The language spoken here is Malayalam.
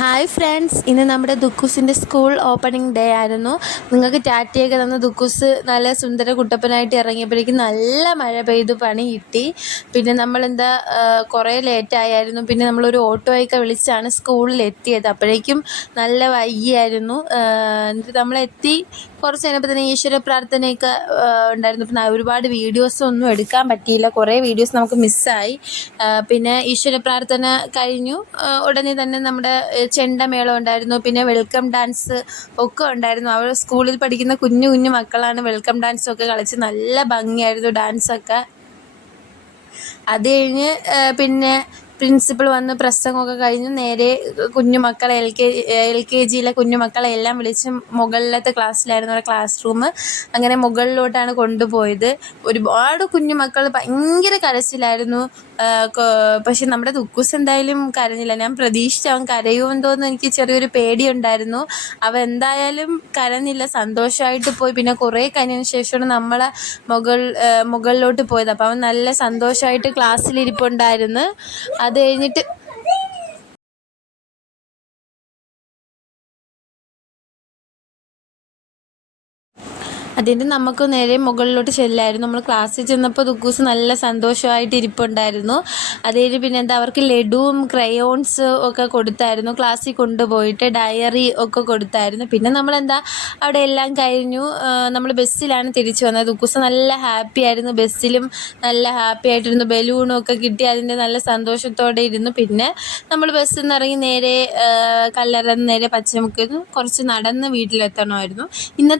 ഹായ് ഫ്രണ്ട്സ്, ഇന്ന് നമ്മുടെ ദുക്കൂസിൻ്റെ സ്കൂൾ ഓപ്പണിംഗ് ഡേ ആയിരുന്നു. നിങ്ങൾക്ക് ടാറ്റയൊക്കെ തന്ന ദുക്കൂസ് നല്ല സുന്ദര കുട്ടപ്പനായിട്ട് ഇറങ്ങിയപ്പോഴേക്കും നല്ല മഴ പെയ്തു, പണി കിട്ടി. പിന്നെ നമ്മളെന്താ കുറേ ലേറ്റായിരുന്നു. പിന്നെ നമ്മളൊരു ഓട്ടോയൊക്കെ വിളിച്ചാണ് സ്കൂളിൽ എത്തിയത്. അപ്പോഴേക്കും നല്ല വൈകിയായിരുന്നു. എന്നിട്ട് നമ്മളെത്തി കുറച്ച് കഴിഞ്ഞപ്പോൾ തന്നെ ഈശ്വര പ്രാർത്ഥനയൊക്കെ ഉണ്ടായിരുന്നു. പിന്നെ ഒരുപാട് വീഡിയോസൊന്നും എടുക്കാൻ പറ്റിയില്ല, കുറേ വീഡിയോസ് നമുക്ക് മിസ്സായി. പിന്നെ ഈശ്വര പ്രാർത്ഥന കഴിഞ്ഞു ഉടനെ തന്നെ നമ്മുടെ ചെണ്ടമേളം ഉണ്ടായിരുന്നു. പിന്നെ വെൽക്കം ഡാൻസ് ഒക്കെ ഉണ്ടായിരുന്നു. അവർ സ്കൂളിൽ പഠിക്കുന്ന കുഞ്ഞു കുഞ്ഞു മക്കളാണ് വെൽക്കം ഡാൻസൊക്കെ കളിച്ച് നല്ല ഭംഗിയായിരുന്നു ഡാൻസൊക്കെ. അത് കഴിഞ്ഞ് പിന്നെ പ്രിൻസിപ്പൾ വന്ന് പ്രസംഗമൊക്കെ കഴിഞ്ഞ് നേരെ കുഞ്ഞുമക്കളെ എൽ കെ ജിയിലെ കുഞ്ഞുമക്കളെ എല്ലാം വിളിച്ച് മുകളിലത്തെ ക്ലാസ്സിലായിരുന്നു അവരുടെ ക്ലാസ് റൂം. അങ്ങനെ മുകളിലോട്ടാണ് കൊണ്ടുപോയത്. ഒരുപാട് കുഞ്ഞുമക്കൾ ഭയങ്കര കരച്ചിലായിരുന്നു. പക്ഷെ നമ്മുടെ ദുക്കൂസ് എന്തായാലും കരഞ്ഞില്ല. ഞാൻ പ്രതീക്ഷിച്ചു അവൻ കരയുമെന്തോന്ന് എനിക്ക് ചെറിയൊരു പേടിയുണ്ടായിരുന്നു. അവൻ എന്തായാലും കരഞ്ഞില്ല, സന്തോഷമായിട്ട് പോയി. പിന്നെ കുറേ കഴിഞ്ഞതിന് ശേഷമാണ് നമ്മളെ മുകളിലോട്ട് പോയത്. അപ്പോൾ അവൻ നല്ല സന്തോഷമായിട്ട് ക്ലാസ്സിലിരിപ്പുണ്ടായിരുന്നു. അത് കഴിഞ്ഞിട്ട് അതിന് നമുക്ക് നേരെ മുകളിലോട്ട് ചെല്ലായിരുന്നു. നമ്മൾ ക്ലാസ്സിൽ ചെന്നപ്പോൾ ദുക്കൂസ് നല്ല സന്തോഷമായിട്ട് ഇരിപ്പുണ്ടായിരുന്നു. അത് കഴിഞ്ഞ് പിന്നെ എന്താ അവർക്ക് ലഡുവും ക്രയോൺസ് ഒക്കെ കൊടുത്തായിരുന്നു. ക്ലാസ്സിൽ കൊണ്ടുപോയിട്ട് ഡയറി ഒക്കെ കൊടുത്തായിരുന്നു. പിന്നെ നമ്മളെന്താ അവിടെ എല്ലാം കഴിഞ്ഞു. നമ്മൾ ബസ്സിലാണ് തിരിച്ചു വന്നത്. ദുക്കൂസ് നല്ല ഹാപ്പി ആയിരുന്നു. ബസ്സിലും നല്ല ഹാപ്പി ആയിട്ടിരുന്നു. ബലൂണും ഒക്കെ കിട്ടി, അതിൻ്റെ നല്ല സന്തോഷത്തോടെ ഇരുന്നു. പിന്നെ നമ്മൾ ബസ്സിൽ നിന്ന് ഇറങ്ങി നേരെ കല്ലറ നേരെ പച്ചമുക്കിൽ കുറച്ച് നടന്ന് വീട്ടിലെത്തണമായിരുന്നു. ഇന്നത്തെ